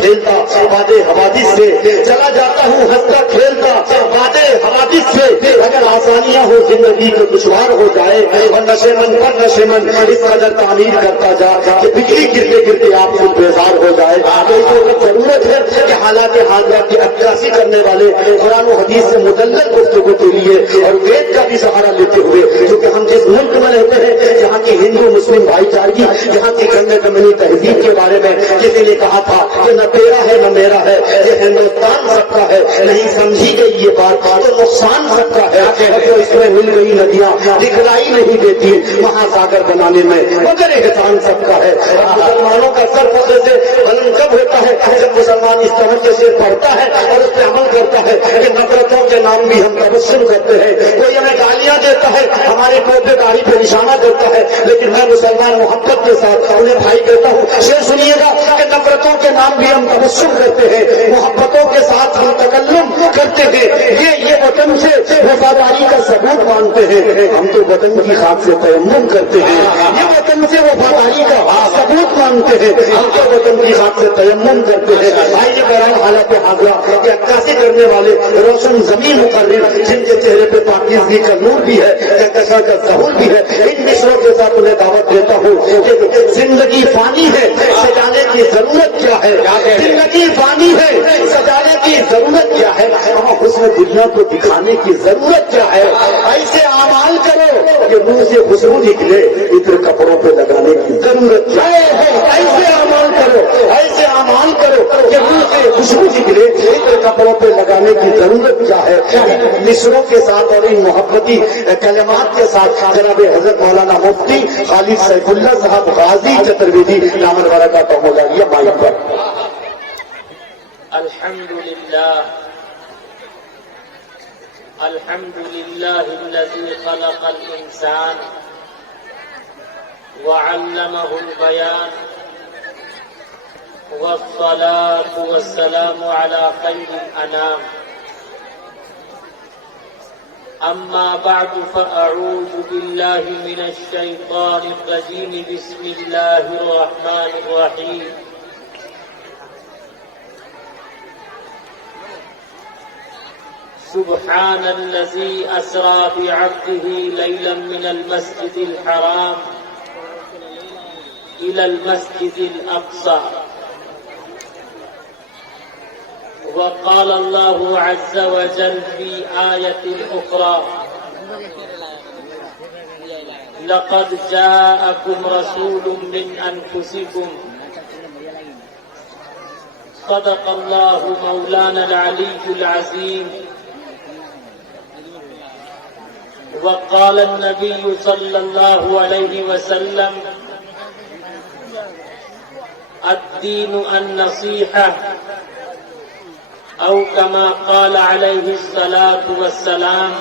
کھیلتا وعدے حوادث سے، چلا جاتا ہوں ہنستا کھیلتا وعدے حوادث سے۔ اگر آسانیاں ہو زندگی کو دشوار ہو جائے اور نشے من پر نشے من اس قدر تعمیر کرتا جا کہ بجلی گرتے گرتے آپ خود بیزار ہو جائے۔ تو ضرورت ہے کہ حالات حاضرہ کی عکاسی کرنے والے قرآن و حدیث سے مدلل گفتگو کے لیے اور وید کا بھی سہارا لیتے ہوئے، کیونکہ ہم جس ملک میں رہتے ہیں جہاں کی ہندو مسلم بھائی چارگی، جہاں کی گنگے کمنی تہذیب کے بارے میں کسی نے کہا تھا کہ نہ تیرا ہے نہ میرا ہے، یہ ہندوستان سب کا ہے، نہیں سمجھی گئی یہ بات تو نقصان سب کا ہے۔ جو اس میں مل گئی ندیاں دکھلائی نہیں دیتی وہاں ساگر بنانے میں مگر احسان سب کا ہے۔ مسلمانوں کا سر پردے سے بلند کب ہوتا ہے؟ جب مسلمان اس طرح سے پڑھتا ہے اور اس پہ عمل کرتا ہے کہ نفرتوں کے نام بھی ہم تبسم کرتے ہیں، کوئی ہمیں گالیاں دیتا ہے، ہمارے ٹوپے داڑھی پہ نشانہ کرتا ہے، لیکن میں مسلمان محبت کے ساتھ انہیں بھائی کہتا ہوں شعر سنیے گا کہ نفرتوں کے نام بھی ہم تبسم کرتے ہیں، محبتوں کے ساتھ ہم تکلم کرتے ہیں، یہ وطن سے وفاداری کا ثبوت مانتے ہیں، ہم تو وطن کی خاک سے تیمم کرتے ہیں، یہ وطن سے وفاداری کا ثبوت مانتے ہیں، ہم تو وطن کی خاک سے تیمم کرتے ہیں۔ آئیے بہرحال حالات حاضرہ کی عکاسی کرنے والے روشن زمین مقرر جن کے چہرے پہ پاکیزگی کا نور بھی ہے، کہکشاں کا ظہور بھی ہے، ان مصروں کے ساتھ انہیں دعوت دیتا ہوں کہ زندگی فانی ہے، سجانے کی ضرورت کیا ہے؟ زندگی فانی ہے، سجانے کی ضرورت کیا ہے؟ وہاں حسن دنیا کو دکھانے کی ضرورت کیا ہے؟ ایسے اعمال کرو کہ منہ سے خوشبو نکلے، عطر کپڑوں پہ لگانے کی ضرورت کیا ہے؟ ایسے اعمال کرو، ایسے اعمال کرو کہ منہ سے خوشبو نکلے، عطر کپڑوں پہ لگانے کی ضرورت کیا ہے؟ مصروں کے ساتھ اور ان محبتی کلمات کے ساتھ جناب حضرت مولانا مفتی خالد سیف اللہ صاحب غازی چترویدی نامن ورکا کا مولانا مائک پر۔ الحمدللہ الحمدللہ الذی خلق الانسان وعلمہ البیان والصلاة والسلام على خیر الانام اما بعد فاعوذ باللہ من الشیطان الرجیم بسم اللہ الرحمن الرحیم سبحان الذي أسرى بعبده ليلا من المسجد الحرام إلى المسجد الأقصى وقال الله عز وجل في آية أخرى لقد جاءكم رسول من أنفسكم صدق الله مولانا العلي العظيم وقال النبي صلى الله عليه وسلم الدين النصيحة أو كما قال عليه الصلاة والسلام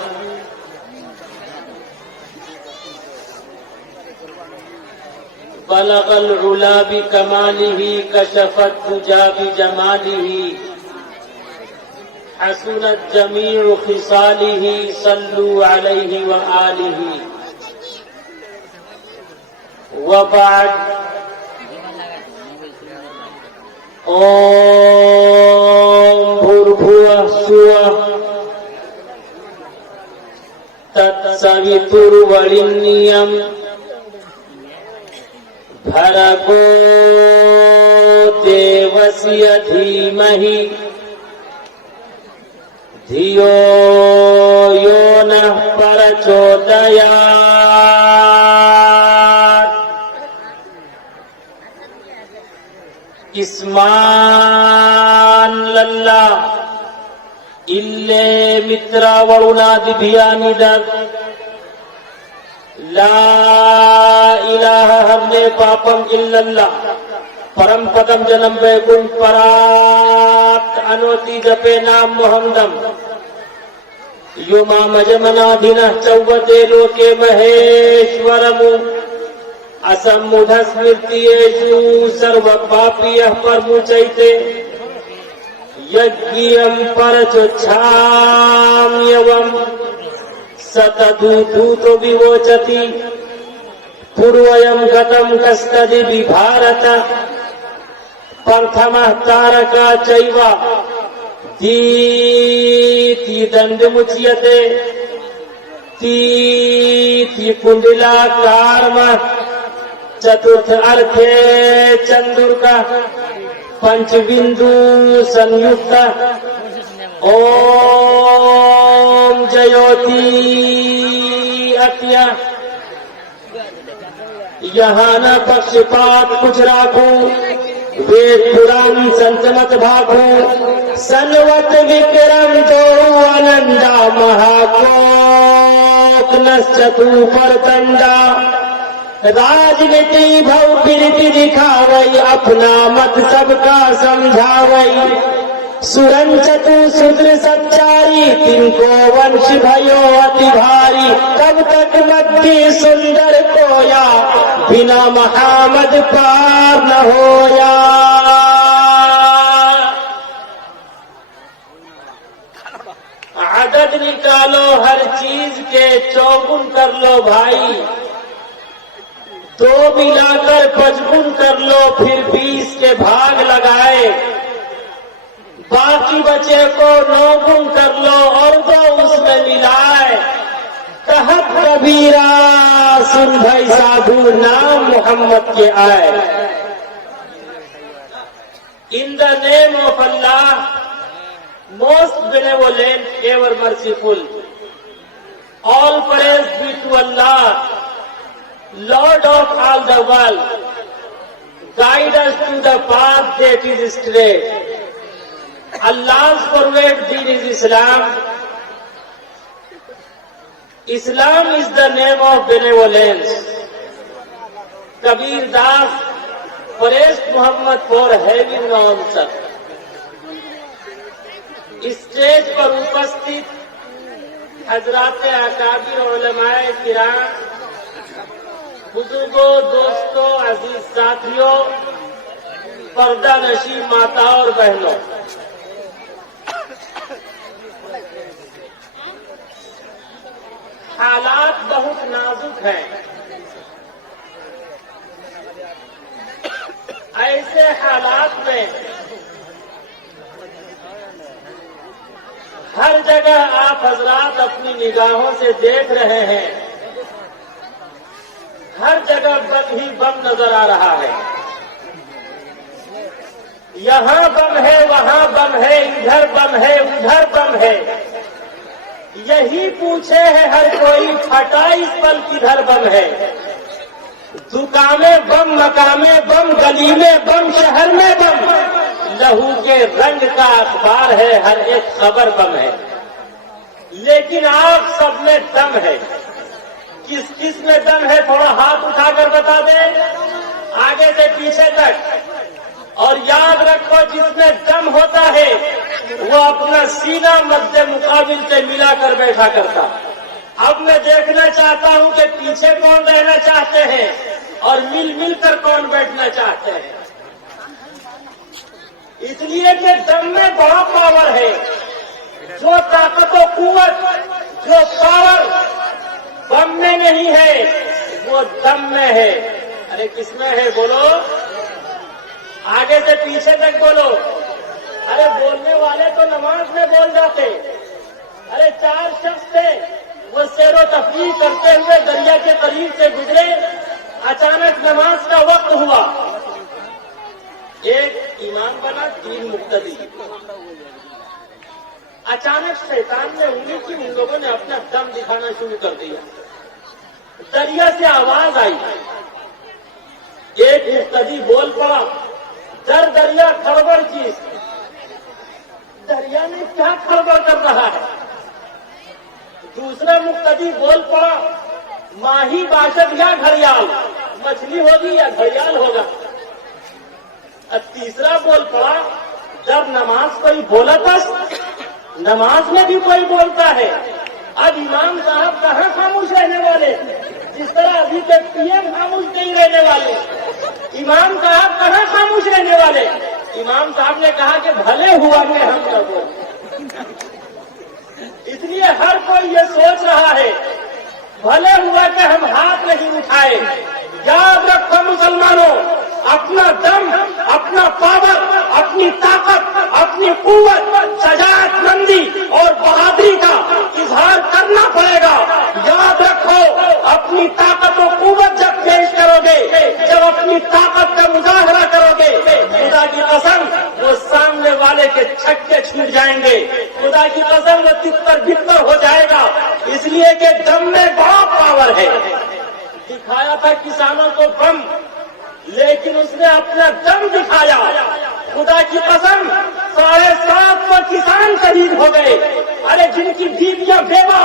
بلغ العلا بكماله كشف الدجى بجماله حسنت جميع خصاله صلوا عليه وآله وبعد اوم بھوربھوः سوः तत्सवितुर्वरेण्यं भर्गो देवस्य धीमहि धियो यो नः प्रचोदयात् इस्मान लल्ला इल्ले मित्रा वरुणादिभियानिदक ला इलाहा हमने पापम इल्लल्लाह परम पदम जन्म वैकुंठ परात अनोति जपे नाम मोहम्मदम यो मामजमनाधिनः चौवते लोके महेश्वरमु असम्मुढ स्मृतियेषु सर्वपापीयः परमुचैते यज्ञियं परचोच्छाम्यवम् सतदूतो विवोचति पूर्वयं गतं कस्तदिवि भारत प्रथमः तारका चैव तीति दण्डमुच्यते तीति कुण्डलाकारः चतुर्थ अर्थे चंद्रुका पंचबिंदु संयुक्त ओम जयोति अत्य यहाँ न पक्षपात कुछ राखो वेद पुराण संतमत भागो सनवत विक्रम दो आनंदा महाकोक नश्चतु परतंडा राजनीति भव प्रीति दिखावई अपना मत सबका समझावई सुरंचतु शूद्र सच्चारी तिनको वंश भयो अति भारी कब तक मध्य सुंदर कोया बिना महामद पार न होया। आदत निकालो हर चीज के चौगुन कर लो भाई दो मिलाकर पचगुन कर लो फिर 20 के भाग लगाए बाकी बचे को 9 गुण कर लो और 2 उसमें मिलाए कहत कबीरा सुन भाई साधु नाम मोहम्मद के आए। In the name of Allah most benevolent ever merciful all praise be to Allah Lord of all the world, guide us to the path that is straight. Allah's perfect deen is Islam. Islam is the name of benevolence. Kabir Das praised Muhammad for having no answer. Stage पर उपस्थित हजरात अकाबिर उलमाए किराम बुजुर्गों दोस्तों अजीज साथियों पर्दा नशी माताओं और बहनों हालात बहुत नाजुक हैं। ऐसे हालात में हर जगह आप हजरात अपनी निगाहों से देख रहे हैं हर जगह बम ही बम नजर आ रहा है। यहाँ बम है वहाँ बम है इधर बम है उधर बम है। यही पूछे है हर कोई फटा इस पल किधर बम है। दुकाने बम मकामे बम गली में बम शहर में बम लहू के रंग का अखबार है हर एक खबर बम है। लेकिन आप सब में दम है। किस किस में दम है थोड़ा हाथ उठाकर बता दें आगे से पीछे तक। और याद रखो जिसमें दम होता है वो अपना सीना मध्य मुकाबिल से मिलाकर बैठा करता। अब मैं देखना चाहता हूं कि पीछे कौन रहना चाहते हैं और मिल मिल कर कौन बैठना चाहते हैं। इसलिए कि दम में बड़ा पावर है। जो ताकत और कुव्वत जो पावर बम में नहीं है वो दम में है। अरे किसमें है बोलो आगे से पीछे तक बोलो। अरे बोलने वाले तो नमाज में बोल जाते। अरे 4 शख्स थे वो सैरो तफरीह करते हुए दरिया के करीब से गुजरे। अचानक नमाज का वक्त हुआ। एक इमाम बना 3 मुक्तदी। अचानक शैतान ने उंगली की उन लोगों ने अपना दम दिखाना शुरू कर दिया। दरिया से आवाज आई। एक मुक्तदी बोल पड़ा दर दरिया खड़बड़ चीज। दरिया में क्या खड़बड़ कर रहा है। दूसरा मुक्तदी बोल पड़ा माही बाशद या घड़ियाल मछली होगी या घड़ियाल होगा। और तीसरा बोल पड़ा जब नमाज कोई बोला था नमाज में भी कोई बोलता है। अब इमाम साहब कहाँ खामोश रहने वाले। जिस तरह अभी तक पीएम खामोश नहीं रहने वाले इमाम साहब कहाँ खामोश रहने वाले। इमाम साहब ने कहा कि भले हुआ कि हम न बोले। इसलिए हर कोई ये सोच रहा है भले हुआ कि हम हाथ नहीं उठाए। याद रखो मुसलमानों اپنا دم، اپنا پاور، اپنی طاقت، اپنی قوت، شجاعت مندی اور بہادری کا اظہار کرنا پڑے گا۔ یاد رکھو، اپنی طاقت و قوت جب پیش کرو گے، جب اپنی طاقت کا مظاہرہ کرو گے، خدا کی قسم وہ سامنے والے کے چھکے چھوٹ جائیں گے، خدا کی قسم وہ تتر بتر ہو جائے گا، اس لیے کہ دم میں بڑا پاور ہے۔ دکھایا تھا کسانوں کو بم، لیکن اس نے اپنا دم دکھایا۔ خدا کی قسم 750 کسان شہید ہو گئے، ارے جن کی بیویاں بیوہ،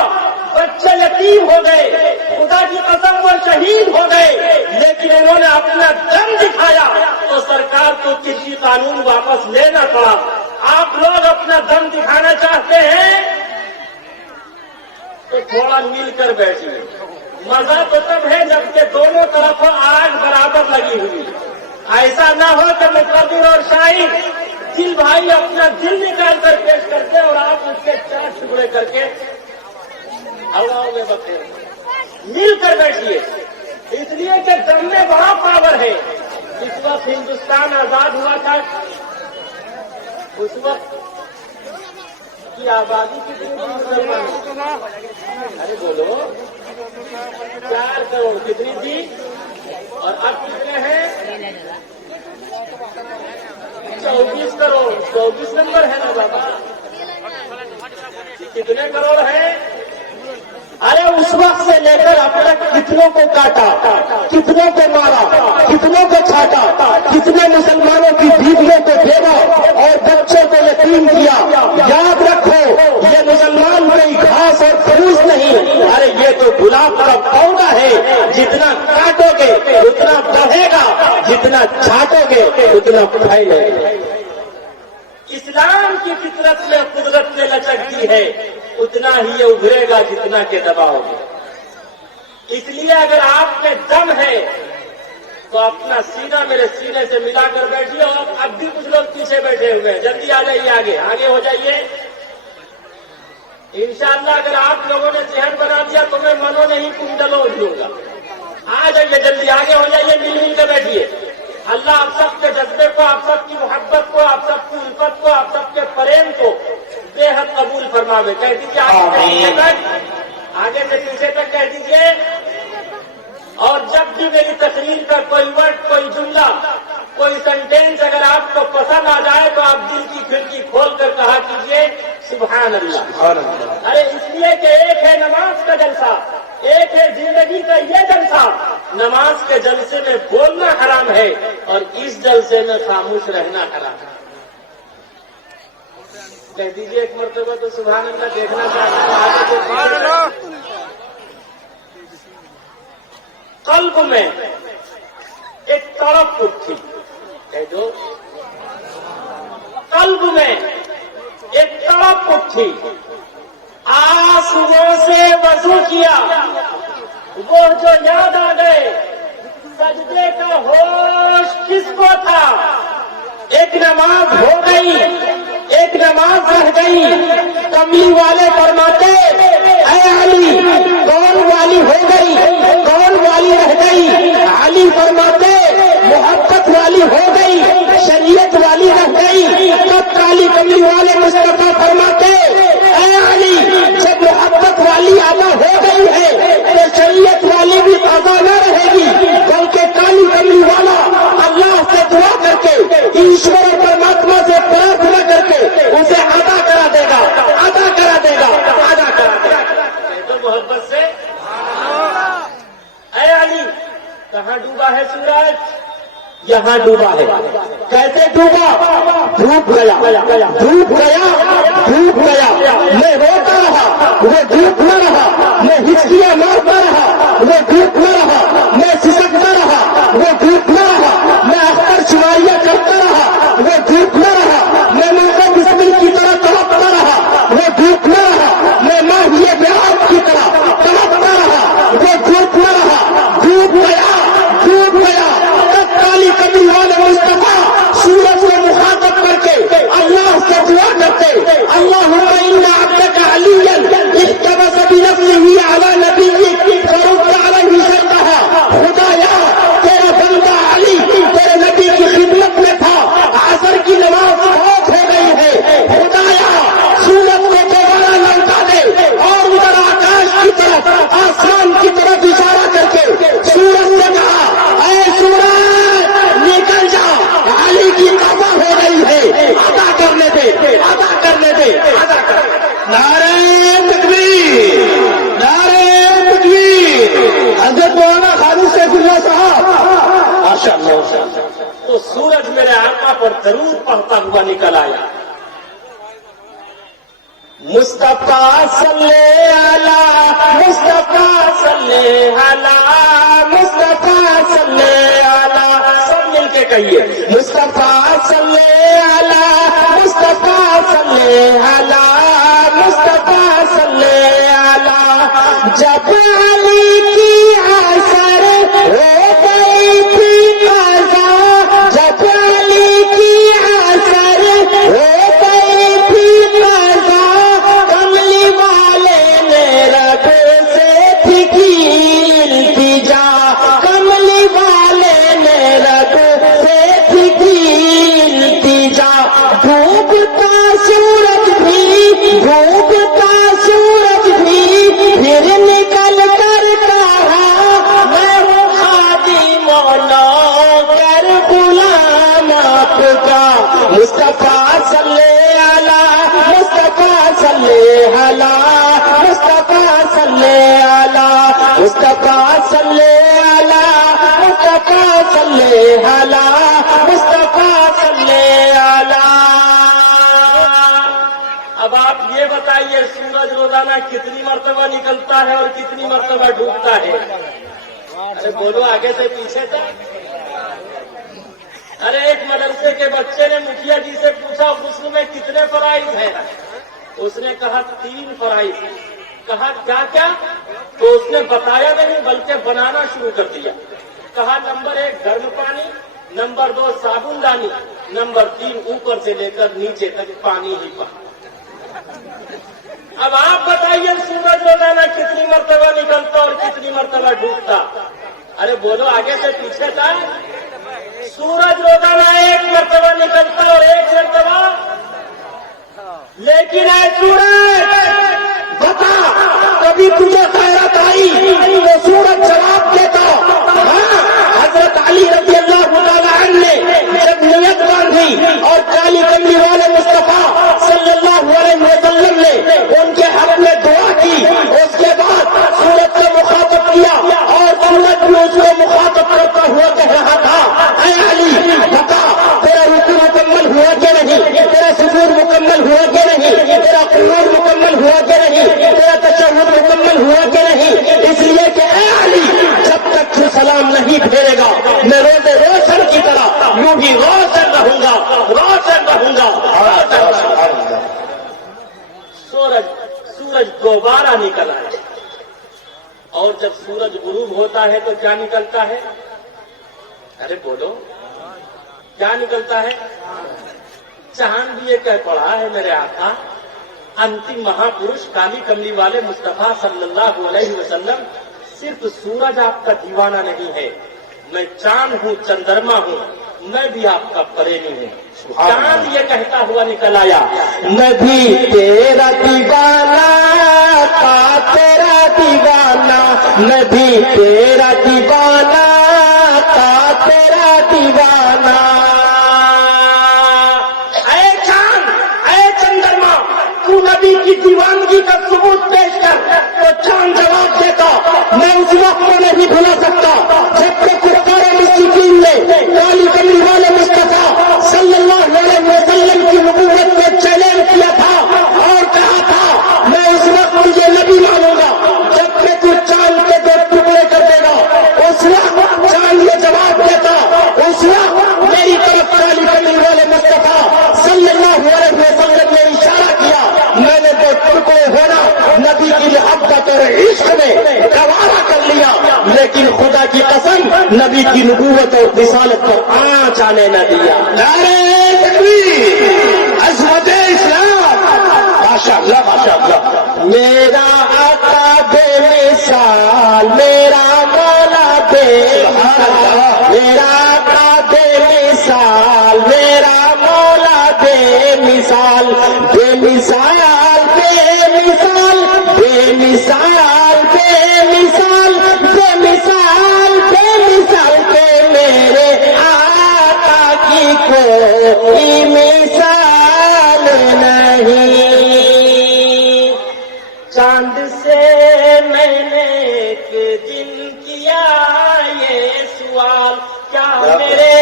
بچے یتیم ہو گئے، خدا کی قسم وہ شہید ہو گئے، لیکن انہوں نے اپنا دم دکھایا تو سرکار کو کسی قانون واپس لینا پڑا۔ آپ لوگ اپنا دم دکھانا چاہتے ہیں تو تھوڑا مل کر بیٹھیے۔ مزہ تو تب ہے جبکہ دونوں طرف آگ برابر لگی ہوئی، ایسا نہ ہو کہ مقدر اور شاہد دل بھائی اپنا دل نکال کر پیش کرتے اور آپ اس کے 4 ٹکڑے کر کے ہواؤں میں بکھیر۔ مل کر بیٹھیے، اس لیے کہ دم میں بڑا پاور ہے۔ جس وقت ہندوستان آزاد ہوا تھا اس وقت کی آبادی کتنی تھی مسلمانوں؟ ارے بولو، 4 کروڑ کتنی تھی؟ اور اب کتنے ہیں؟ 24 کروڑ۔ 24 نمبر ہے نا بابا، کتنے کروڑ ہیں؟ ارے اس وقت سے لے کر اب تک کتنوں کو کاٹا، کتنوں کو مارا، کتنوں کو چھاٹا، کتنے مسلمانوں کی بیویوں کو بیوہ اور بچوں کو یتیم کیا۔ یاد رکھو، یہ مسلمان کوئی گھاس اور پھوس نہیں، ارے یہ تو گلاب کا پودا ہے، جتنا کاٹو گے اتنا بڑھے گا، جتنا چھاٹو گے اتنا پھیلے گا۔ اسلام کی فطرت میں قدرت میں لچک دی ہے، اتنا ہی یہ ابھرے گا جتنا کہ دباؤ گے۔ اس لیے اگر آپ میں دم ہے تو اپنا سینہ میرے سینے سے ملا کر بیٹھیے، اور اب بھی کچھ لوگ پیچھے بیٹھے ہوئے ہیں، جلدی آ جائیے، آگے آگے ہو جائیے۔ انشاءاللہ اگر آپ لوگوں نے ذہن بنا دیا تو میں منو نہیں کنڈلوں اٹھوں گا۔ آ جائیے، جلدی آگے ہو جائیے، مل مل کے بیٹھیے۔ اللہ آپ سب کے جذبے کو، آپ سب کی محبت کو، آپ سب کی الفت کو، آپ سب کے پریم کو بے حد قبول فرماوے۔ کہہ دیجیے آگے سے پیچھے تک کہہ دیجیے۔ اور جب بھی میری تقریر کا کوئی ورڈ، کوئی جملہ، کوئی سینٹینس اگر آپ کو پسند آ جائے تو آپ دل کی کھڑکی کھول کر کہا کیجیے سبحان اللہ۔ ارے اس لیے کہ ایک ہے نماز کا جلسہ، ایک ہے زندگی کا یہ جلسہ۔ نماز کے جلسے میں بولنا حرام ہے اور اس جلسے میں خاموش رہنا حرام ہے۔ کہہ دیجیے ایک مرتبہ تو سبحان اللہ، دیکھنا چاہتا ہوں۔ قلب میں ایک تڑپ اٹھی، کہہ دو، قلب میں ایک تڑپ اٹھی، آنسوؤں سے وضو کیا، وہ جو یاد آ گئے، سجدے کا ہوش کس کو تھا؟ ایک نماز ہو گئی، ایک نماز رہ گئی۔ کملی والے فرماتے اے علی، کون والی ہو گئی، کون والی رہ گئی؟ علی فرماتے محبت والی ہو گئی، شریعت والی رہ گئی۔ تب کالی کملی والے مصطفیٰ فرماتے اے علی، جب محبت والی ادا ہو گئی ہے تو شریعت والی بھی ادا نہ رہے گی، بلکہ کالی کملی والا اللہ سے دعا کر کے، ایشور پرماتما سے پرارتھنا کر کے اسے ادا کرا دے گا، ادا کرا دے گا، ادا کرا دے گا۔ تو محبت سے اے علی، کہاں ڈوبا ہے سورج؟ یہاں ڈوبا ہے۔ کیسے ڈوبا؟ ڈوب گیا، ڈوب گیا، ڈوب گیا۔ میں روتا رہا، وہ ڈوب نہ رہا، میں ہچکیاں مارتا رہا، وہ ڈوب نہ رہا، میں سسکتا رہا، وہ ڈوب نہ رہا، میں اختر شماریاں کرتا رہا، وہ ڈوب نہ رہا، میں موقع بسمل کی طرح تڑپتا رہا، وہ ڈوب نہ رہا، میں ماہیے بیاب کی طرح تڑپتا رہا، وہ ڈوب نہ رہا، ڈوب گیا، ڈوب گیا۔ تب کالی کملی والے مصطفیٰ سورج کو مخاطب کر کے اللہ سے دعا کرتے اللہم ان عبدک علیا احتبس بنفسہ علی نبیک فرد علیہ شرطہ۔ خدایا تیرا بندہ علی تیرے जरूर पढ़ता हुआ निकल आया। मुस्तफा सल्ले अला, मुस्तफा सल्ले अला, मुस्तफा सल्ले अला, सब मिलके कहिए, मुस्तफा सल्ले अला, मुस्तफा सल्ले अला, मुस्तफा सल्ले अला। जब अली की असर हो गई थी कज़ा, जब अली की असर हो गई थी कज़ा, कमली वाले ने रब से थी की इल्तिजा, कमली वाले ने रब से थी की इल्तिजा। डूबता सूरज भी, डूबता सूरज भी फिर निकल कर कहा, मैं हूँ खादी मौला कर गुलाम आपका। मुस्तफा सल्ले अला, मुस्तफा सल्ले अला, मुस्तफा सल्ले अला, मुस्तफा सल्ले अला, मुस्तफा सल्ले अला, मुस्तफा सल्ले अला। अब आप ये बताइए सूरज रोजाना कितनी मर्तबा निकलता है और कितनी मर्तबा डूबता है? अरे बोलो आगे से पीछे तक। अरे एक मदरसे के बच्चे ने मुखिया जी से पूछा गुस्ल में कितने फराइज हैं? उसने कहा 3 फराइज। कहा क्या क्या? तो उसने बताया नहीं बल्कि बनाना शुरू कर दिया। कहा नंबर 1 गर्म पानी, नंबर 2 साबुनदानी, नंबर 3 ऊपर से लेकर नीचे तक पानी ही पानी। अब आप बताइए सूरज रोजाना कितनी मर्तबा निकलता और कितनी मर्तबा डूबता? अरे बोलो आगे से पीछे तक। सूरज रोजाना 1 मर्तबा निकलता और 1 मर्तबा, लेकिन ऐ सूरज बता, कभी तुझे खैरत आई तो सूरज जवाब देता। हाँ, हजरत अली रज़ी अल्लाह तआला अन्हु ने जब नियत बांधी और काली कमली वाले मुस्तफा सल्लल्लाहु अलैहि वसल्लम ने उनके हक में दुआ की, उसके बाद सूरज से मुखातब किया और सूरज भी उसको मुखातब करता हुआ कह रहा था, ऐ अली बता, तेरा रुकू मुकम्मल हुआ कि नहीं, तेरा सुजूद मुकम्मल हुआ कि नहीं, तेरा कुनूत मुकम्मल हुआ कि नहीं, तेरा तशहुद मुकम्मल हुआ कि नहीं। इसलिए कि ऐ अली, जब तक तू सलाम नहीं फेरेगा मैं रोज़े रोशन की तरह यूं भी रोशन रहूंगा, रोशन रहूंगा, रोशन रहूंगा। सूरज दोबारा निकल आया और जब सूरज गुरूब होता है तो क्या निकलता है? अरे बोलो क्या निकलता है? चांद भी ये कह पड़ा है मेरे आका, अंतिम महापुरुष काली कमली वाले मुस्तफा सल्लल्लाहु अलैहि वसल्लम, सिर्फ सूरज आपका दीवाना नहीं है, मैं चांद हूँ, चंद्रमा हूँ, मैं भी आपका प्रेमी हूँ। चांद ये कहता हुआ निकल आया, मैं भी तेरा दीवाना था, तेरा दीवाना, मैं भी तेरा दीवाना था, तेरा दीवाना। ऐ चांद, ऐ चंद्रमा, तू नबी की दीवानगी का सबूत पेश कर। तो चांद जवाब देता, मैं उस वक्त को नहीं भुला सकता जब तक कुफ्फार मुश्रिकीन ने काली कमली वाले मुस्तफा सल्लल्लाहु अलैहि वसल्लम की नबूवत को चैलेंज किया था और कहा था, मैं उस वक्त तुझे नबी मानूंगा जब कि तू चांद के 2 टुकड़े कर देगा। उस वक्त चांद ये जवाब देता, उस वक्त मेरी तरफ काली कमली वाले मुस्तफा सल्लल्लाहु अलैहि वसल्लम ने इशारा किया, मैंने 2 टुकड़े होना नबी की मोहब्बत और इश्क में गवारा कर लिया, लेकिन खुदा की कसम नबी की नबूवत और रिसालत पर आँच आने न दिया। नारे तकबीर, अज़मत इस्लाम, माशाअल्लाह माशाअल्लाह। मेरा आका बेमिसाल, मेरा मौला बेमिसाल, मेरा आका बेमिसाल, मेरा मौला बेमिसाल, बेमिसाल बेमिसाल बेमिसाल बेमिसाल बेमिसाल बेमिसाल के मेरे आका की कोई मिसाल नहीं। चांद से मैंने एक दिन किया ये सवाल, क्या मेरे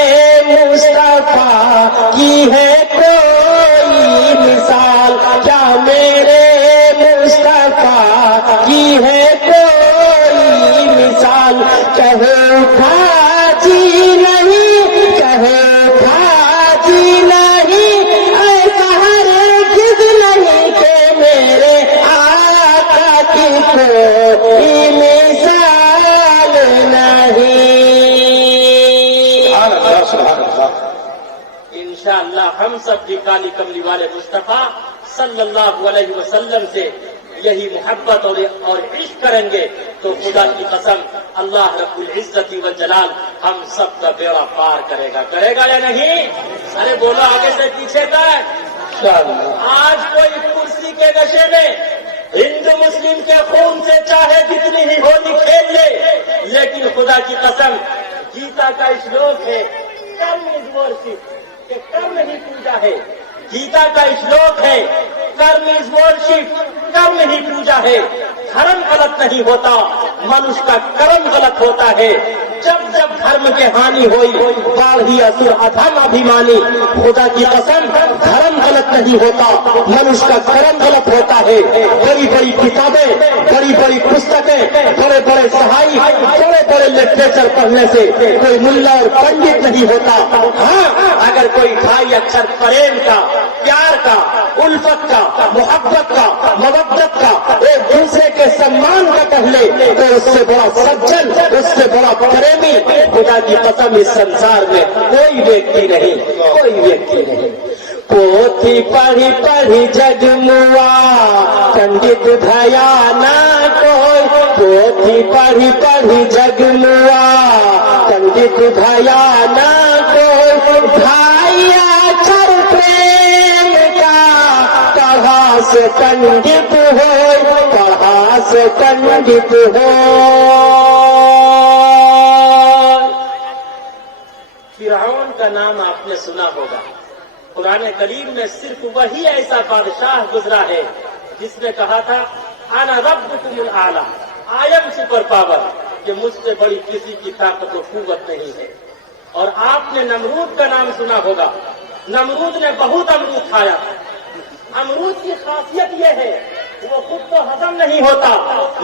मुँह مصطفیٰ کی ہے کوئی مثال، کیا میرے مصطفیٰ کی ہے کوئی مثال، کہے جی نہیں، کہے جی نہیں، ایسا ہرگز نہیں کہ میرے آقا کی کوئی مثال نہیں۔ انشاءاللہ ہم سب بھی کالی کملی والے مصطفیٰ صلی اللہ علیہ وسلم سے یہی محبت اور عشق کریں گے تو خدا کی قسم اللہ رب العزت والجلال ہم سب کا بیڑا پار کرے گا یا نہیں؟ ارے بولو آگے سے پیچھے تک۔ آج کوئی کرسی کے نشے میں ہندو مسلم کے خون سے چاہے جتنی ہی ہولی کھیل لے، لیکن خدا کی قسم گیتا کا شلوک ہے کرم از ورشپ، کہ کرم ہی پوجا ہے۔ گیتا کا شلوک ہے کرم از ورشپ، کرم ہی پوجا ہے۔ دھرم غلط نہیں ہوتا، منش کا کرم غلط ہوتا ہے۔ جب جب دھرم کے ہانی ہوئی باڑھی اسر ادھم ابھیمانی، خدا کی قسم دھرم غلط نہیں ہوتا، منش کا کرم غلط ہوتا ہے۔ بڑی بڑی کتابیں، بڑی بڑی پستکیں، بڑے بڑے صحائی، بڑے بڑے لٹریچر پڑھنے سے کوئی ملا اور پنڈت نہیں ہوتا۔ ہاں اگر کوئی بھائی اکثر پریم کا، پیار کا، الفت کا، محبت کا، مودت کا، ایک دوسرے کے سمان کا کہہ لے تو اس سے بڑا سجن، اس سے بڑا پریمی خدا کی قسم اس سنسار میں کوئی ویکتی نہیں، کوئی ویکتی نہیں۔ پوتھی پڑھی پڑھی جگموا پنڈت بھیا نہ کوئی، پوتھی پڑھی پڑھی جگموا پنڈت بھیا نہ کوئی، بھائی اچھر پریم کا پڑھا سے پنڈت ہو، پڑھا سے پنڈت ہو۔ فرعون کا نام آپ نے سنا ہوگا، قرآن کریم میں صرف وہی ایسا بادشاہ گزرا ہے جس نے کہا تھا انا ربکم الاعلی، آئی ایم سپر پاور، کہ مجھ سے بڑی کسی کی طاقت و قوت نہیں ہے۔ اور آپ نے نمرود کا نام سنا ہوگا، نمرود نے بہت امرود کھایا۔ امرود کی خاصیت یہ ہے وہ خود تو ہضم نہیں ہوتا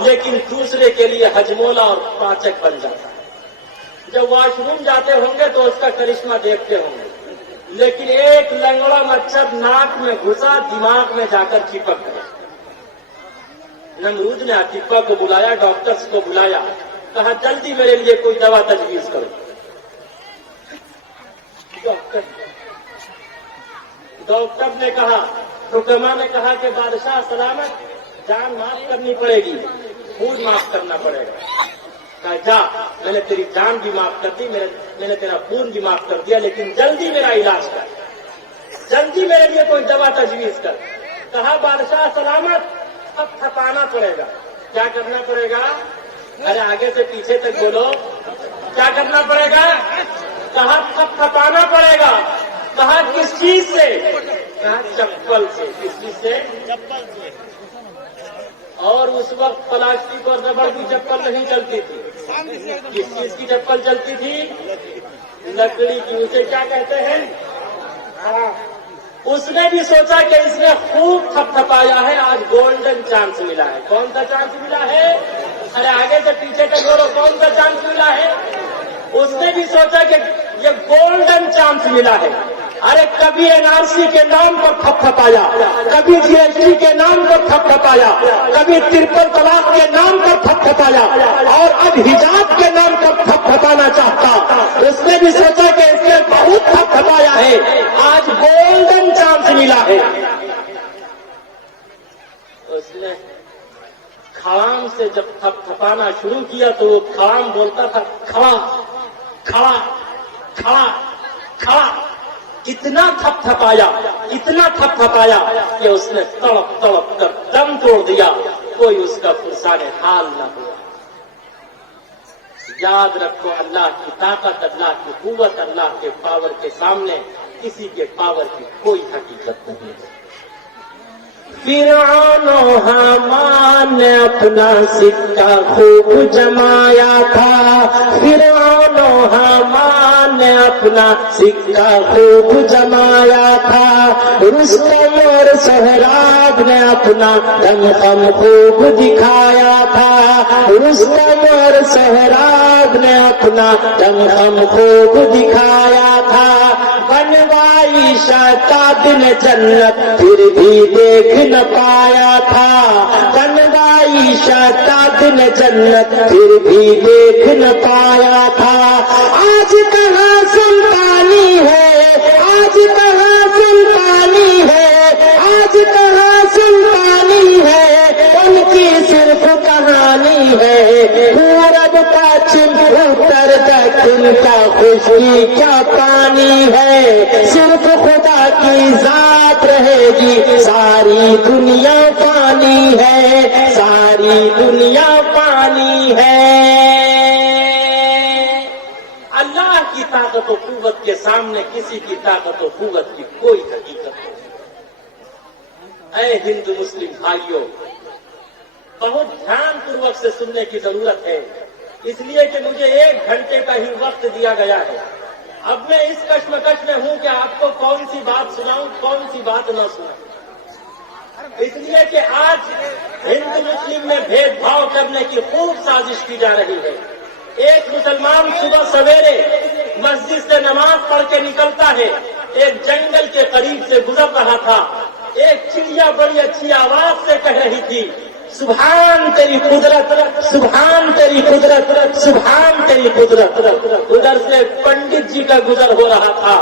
لیکن دوسرے کے لیے ہجمولا اور پاچک بن جاتا ہے۔ جب واش روم جاتے ہوں گے تو اس کا کرشمہ دیکھتے ہوں گے، لیکن ایک لنگڑا مچھر ناک میں گھسا دماغ میں جا کر چپک گیا۔ نمرود نے اطباء کو بلایا، ڈاکٹرز کو بلایا، کہا جلدی میرے لیے کوئی دوا تجویز کرو۔ ڈاکٹر نے کہا، حکما نے کہا کہ بادشاہ سلامت، جان معاف کرنی پڑے گی، خون معاف کرنا پڑے گا۔ کہا جا، میں نے تیری جان بھی معاف کر دی، میں نے تیرا خون بھی معاف کر دیا، لیکن جلدی میرا علاج کر، جلدی میرے لیے کوئی دوا تجویز کر۔ کہا بادشاہ سلامت، اب تھپانا پڑے گا۔ کیا کرنا پڑے گا؟ ارے آگے سے پیچھے تک بولو، کیا کرنا پڑے گا؟ کہا تھپانا پڑے گا۔ کہا کس چیز سے؟ کہا چپل سے۔ کس چیز سے؟ چپل سے۔ اور اس وقت پلاسٹک اور ربڑ کی چپل نہیں چلتی تھی، کس چیز کی چپل چلتی تھی؟ لکڑی کی۔ اسے کیا کہتے ہیں؟ اس نے بھی سوچا کہ اس نے خوب تھپ تھپایا ہے، آج گولڈن چانس ملا ہے۔ کون سا چانس ملا ہے؟ ارے آگے سے پیچھے تک بولو، کون سا چانس ملا ہے؟ اس نے بھی سوچا کہ یہ گولڈن چانس ملا ہے۔ ارے کبھی NRC کے نام پر تھپ تھپایا، کبھی GST کے نام پر تھپ تھپایا، کبھی ٹرپل طلاق کے نام پر تھپ تھپایا، اور اب حجاب کے نام پر تھپ تھپانا چاہتا۔ اس نے بھی سوچا کہ اس نے بہت تھپ تھپایا ہے، آج گولڈن چانس ملا ہے۔ اس نے کھڑام سے جب تھپ تھپانا شروع کیا تو وہ کھڑام بولتا تھا کھڑا کھڑا کھڑا کھڑا۔ اتنا تھپ تھپایا، اتنا تھپ تھپایا کہ اس نے تڑپ تڑپ کر دم توڑ دیا، کوئی اس کا فرسان حال نہ ہوا۔ یاد رکھو، اللہ کی طاقت، اللہ کی قوت، اللہ کے پاور کے سامنے کسی کے پاور کی کوئی حقیقت نہیں ہے۔ فرعون و حامان نے اپنا سکہ خوب جمایا تھا، فرعون و حامان نے अपना सिक्का खूब जमाया था, रुस्तम और सोहराब ने अपना दमखम खूब दिखाया था, रुस्तम और सोहराब ने अपना दमखम खूब दिखाया था। बनवाई शताब ने जन्नत फिर भी देख न पाया था, बनवाई शताब ने जन्नत फिर भी देख न पाया था। आज कहाँ सुल्तानी है, आज कहाँ सुल्तानी है, आज कहाँ सुल्तानी है, उनकी सिर्फ कहानी है। पूरब पश्चिम उत्तर दक्षिण का खुशी क्या पानी है, सिर्फ खुदा की जात रहेगी, सारी दुनिया पानी है, सारी दुनिया पानी है। अल्लाह की ताकत और कुव्वत के सामने किसी की ताकत और कुव्वत की कोई हकीकत नहीं। ऐ हिंदू मुस्लिम भाइयों, बहुत ध्यानपूर्वक से सुनने की जरूरत है, इसलिए कि मुझे 1 घंटे का ही वक्त दिया गया है। अब मैं इस कश्मकश में हूं कि आपको कौन सी बात सुनाऊं, कौन सी बात न सुनाऊं, इसलिए कि आज हिंदू मुस्लिम में भेदभाव करने की खूब साजिश की जा रही है। एक मुसलमान सुबह सवेरे मस्जिद से नमाज पढ़ के निकलता है, एक जंगल के करीब से गुजर रहा था, एक चिड़िया बड़ी अच्छी आवाज से कह रही थी, सुभान तेरी कुदरत, सुभान तेरी कुदरत, सुभान तेरी कुदरत। उधर से पंडित जी का गुजर हो रहा था,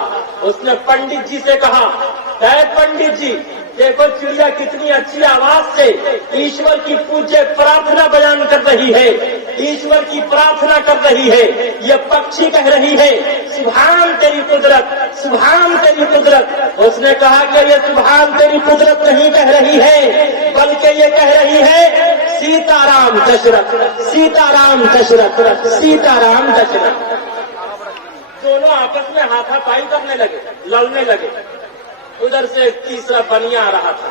उसने पंडित जी से कहा, पंडित जी देखो चिड़िया कितनी अच्छी आवाज से ईश्वर की पूज्य प्रार्थना बयान कर रही है, ईश्वर की प्रार्थना कर रही है। ये पक्षी कह रही है सुभान तेरी कुदरत, सुभान तेरी कुदरत। उसने कहा कि ये सुभान तेरी कुदरत नहीं कह रही है, बल्कि ये कह रही है सीताराम दशरथ, सीताराम दशरथ, सीताराम दशरथ। दोनों आपस में हाथापाई करने लगे, लड़ने लगे। उधर से एक तीसरा बनिया आ रहा था,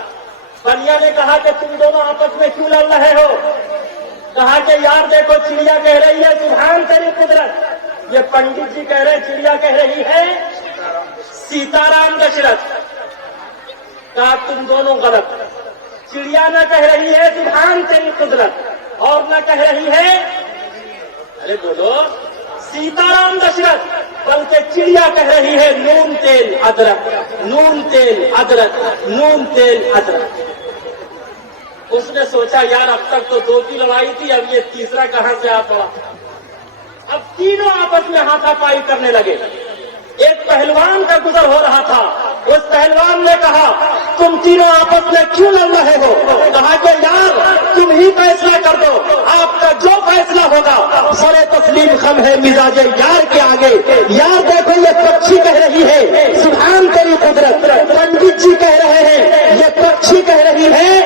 बनिया ने कहा कि तुम दोनों आपस में क्यों लड़ रहे हो? कहा कि यार देखो चिड़िया कह रही है सुभान तेरी कुदरत, ये पंडित जी कह रहे चिड़िया कह रही है सीताराम दशरथ। कहा तुम दोनों गलत, चिड़िया न कह रही है सुभान तेरी कुदरत और न कह रही है, अरे बोलो, सीताराम दशरथ, बल्कि चिड़िया कह रही है नून तेल अदरक, नून तेल अदरक, नून तेल अदरक। उसने सोचा यार अब तक तो 2 की लड़ाई थी, अब ये तीसरा कहां से आ पड़ा। अब तीनों आपस में हाथापाई करने लगे। एक पहलवान का गुजर हो रहा था, उस पहलवान ने कहा तुम तीनों आपस में क्यों लड़ रहे हो? कहा कि यार तुम ही फैसला कर दो, आपका जो फैसला होगा। सरे तस्लीम खम है मिजाजे यार के आगे। यार देखो ये पक्षी कह रही है सुभान तेरी कुदरत, पंडित जी कह रहे हैं ये पक्षी कह रही है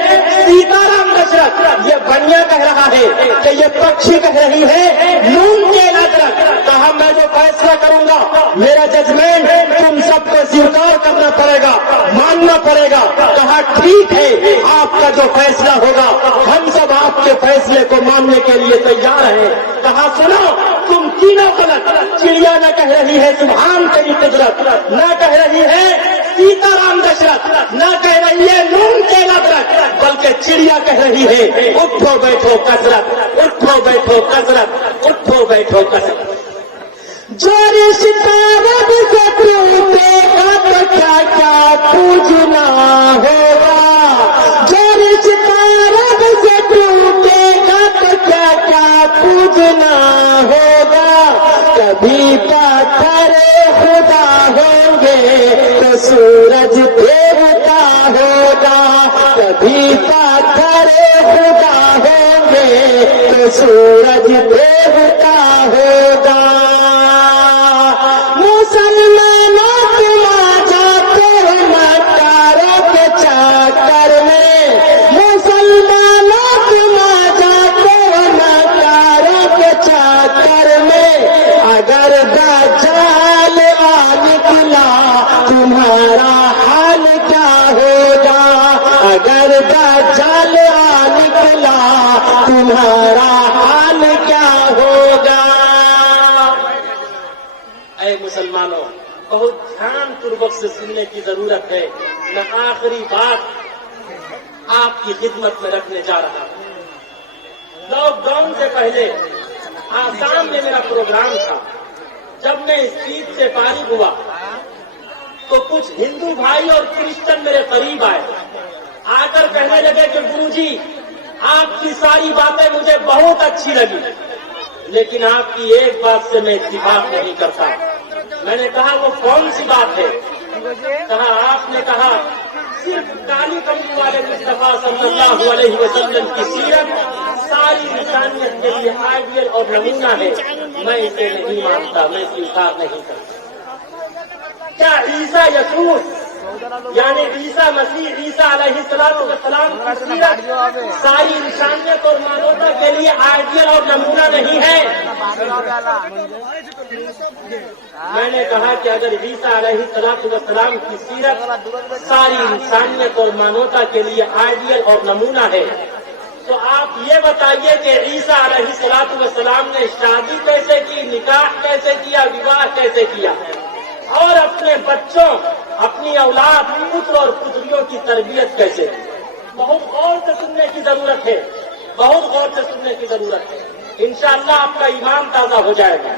सीताराम दशरथ, ये बनिया कह रहा है कि ये पक्षी कह रही है नून तेल अदरक। कहा मैं जो फैसला करूंगा, मेरा जजमेंट तुम सबको स्वीकार करना पड़ेगा, मानना पड़ेगा। कहा ठीक है, आपका जो फैसला होगा हम सब आपके फैसले को मानने के लिए तैयार हैं। कहा सुनो तुम तीनों गलत, चिड़िया न कह रही है सुभान तेरी कुदरत, न कह रही है सीताराम दशरथ, न कह रही है नून तेल अदरक, बल्कि चिड़िया कह रही है उठो बैठो कसरत, उठो बैठो कसरत, उठो बैठो कसरत। जो रिश्ता रब से टूटेगा तो क्या क्या पूजना होगा, जो रिश्ता रब से टूटेगा तो क्या क्या पूजना होगा। कभी पत्थर खुदा होंगे तो सूरज देवता होगा, कभी पत्थर खुदा होंगे तो सूरज देवता होगा। मुसलमानों तुम आ जाते हो मक्कारों के चक्कर में, मुसलमानों तुम आ जाते हो मक्कारों के चक्कर में। अगर दज्जाल आ निकला तुम्हारा हाल क्या होगा, अगर दज्जाल आ निकला तुम्हारा हाल क्या होगा। ऐ मुसलमान मुसलमानों, बहुत ध्यान पूर्वक से सुनने की जरूरत है। मैं आखिरी बात आपकी खिदमत में रखने जा रहा हूँ। लॉकडाउन से पहले आसाम में मेरा प्रोग्राम था। जब मैं स्पीच से फारिग हुआ तो कुछ हिंदू भाई और क्रिश्चियन मेरे करीब आए, आकर कहने लगे कि गुरुजी आपकी सारी बातें मुझे बहुत अच्छी लगी, लेकिन आपकी एक बात से मैं इत्तेफाक नहीं करता। मैंने कहा वो कौन सी बात है? कहा आपने कहा सिर्फ काली कमली वाले मुस्तफा सल्लल्लाहु अलैहि वसल्लम की सीरत सारी इंसानियत के लिए आइडियल और नमूना है। मैं इसे नहीं मानता, मैं स्वीकार नहीं करता। क्या ईसा यसूस यानी ईसा मसीह ईसा अलैहिस्सलातु वस्सलाम की सीरत सारी इंसानियत और मानवता के लिए आइडियल और नमूना नहीं है? मैंने कहा कि अगर ईसा अलैहिस्सलातु वस्सलाम की सीरत सारी इंसानियत और मानवता के लिए आइडियल और नमूना है, तो आप ये बताइए कि ईसा अलैहिस्सलातु वस्सलाम ने शादी कैसे की, निकाह कैसे किया, विवाह कैसे किया, और अपने बच्चों, अपनी औलाद, पुत्र और पुत्रियों की तरबियत कैसे की? बहुत गौर से सुनने की जरूरत है, बहुत गौर से सुनने की जरूरत है। इंशाअल्लाह आपका ईमान ताजा हो जाएगा।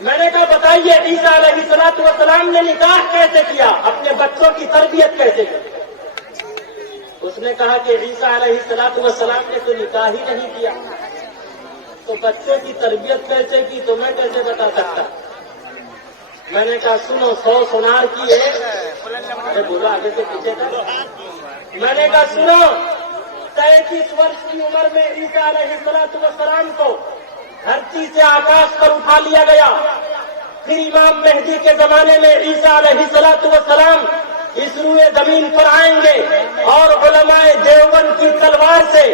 मैंने कहा बताइए ईसा अलैहिस्सलातु वस्सलाम ने निकाह कैसे किया, अपने बच्चों की तरबियत कैसे की? उसने कहा कि ईसा अलैहिस्सलातु वस्सलाम ने तो निकाह ही नहीं किया, तो बच्चों की तरबियत कैसे की, तो मैं कैसे बता सकता? मैंने कहा सुनो 100 सोनार की है, मैं बोला आगे से पीछे था। मैंने कहा सुनो 33 वर्ष की उम्र में ईसा अलैहिस्सलातु वस्सलाम को धरती से आकाश पर उठा लिया गया। फिर इमाम मेहदी के जमाने में ईसा अलैहिस्सलातु वस्सलाम इस रूए जमीन पर आएंगे और उलमाए देवबंद की तलवार से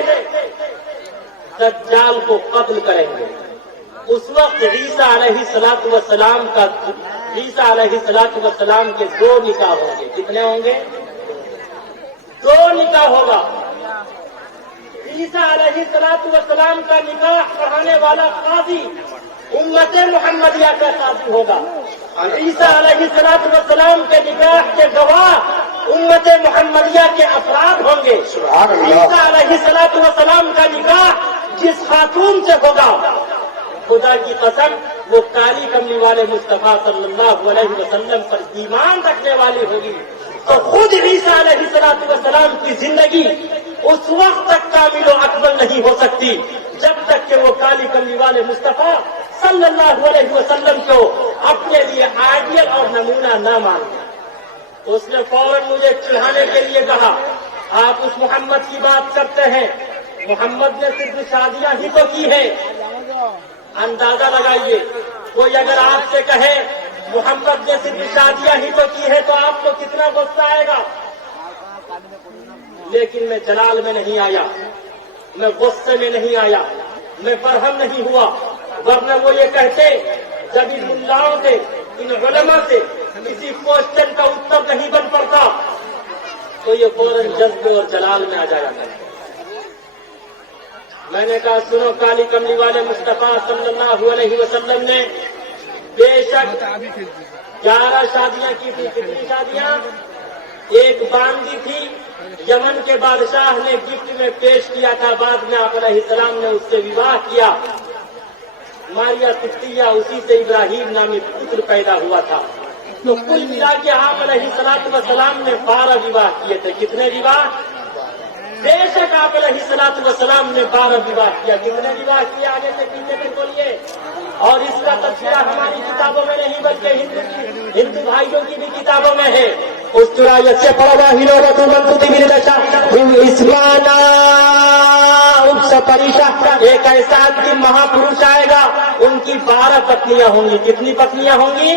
दज्जाल को कत्ल करेंगे। उस वक्त ईसा अलैहिस्सलातु वस्सलाम के 2 निकाह होंगे। कितने होंगे? 2 निकाह होगा। ईसा अलैहिस्सलातु वस्सलाम का निकाह पढ़ाने वाला काजी उम्मते मुहम्मदिया का काजी होगा। ईसा अलैहिस्सलातु वस्सलाम के निकाह के गवाह उम्मते मुहम्मदिया के अफराद होंगे। ईसा अलैहिस्सलातु वस्सलाम का निकाह जिस खातून से होगा, खुदा की कसम वो काली कमली वाले मुस्तफा सल्लल्लाहु अलैहि वसल्लम पर ईमान रखने वाली होगी। तो खुद ईसा अलैहिस्सलातु वस्सलाम की जिंदगी उस वक्त तक कामिल और अकमल नहीं हो सकती जब तक कि वो काली कमली वाले मुस्तफा सल्लल्लाहु अलैहि वसल्लम को अपने लिए आइडियल और नमूना न माने। उसने फौरन मुझे चिढ़ाने के लिए कहा, आप उस मोहम्मद की बात करते हैं, मोहम्मद ने सिर्फ शादियां ही तो की है। अंदाजा लगाइए, कोई अगर आपसे कहे मोहम्मद ने सिर्फ शादियां ही तो की है तो आपको कितना गुस्सा आएगा। लेकिन मैं जलाल में नहीं आया, मैं गुस्से में नहीं आया, मैं बरहम नहीं हुआ, वरना वो ये कहते जब इन मुल्लाओं से, इन उलमा से किसी क्वेश्चन का उत्तर नहीं बन पड़ता तो ये फौरन जज्बे और जलाल में आ जाएगा। मैंने कहा सुनो, काली कमली वाले मुस्तफा सल्लल्लाहु अलैहि वसल्लम ने बेशक 11 शादियां की थी। कितनी शादियां? एक बांदी थी, यमन के बादशाह ने गिफ्ट में पेश किया था, बाद में आप अलैहिस्सलाम ने उससे विवाह किया। मारिया सिद्दिया, उसी से इब्राहिम नामी पुत्र पैदा हुआ था। तो कुल मिला के आप अलैहिस्सलातु वस्सलाम ने 12 विवाह किए थे। कितने विवाह? बेशक आप अलैहिस्सलातु वस्सलाम ने 12 विवाह किया। कितने विवाह किए? आगे से पीछे तक बोलिए। और इसका तस्वीर हमारी किताबों में नहीं बल्कि हिंदू भाइयों की भी किताबों में है। उस चुरायत से पड़ा एक ऐसा अंतिम महापुरुष आएगा, उनकी 12 पत्नियां होंगी। कितनी पत्नियां होंगी?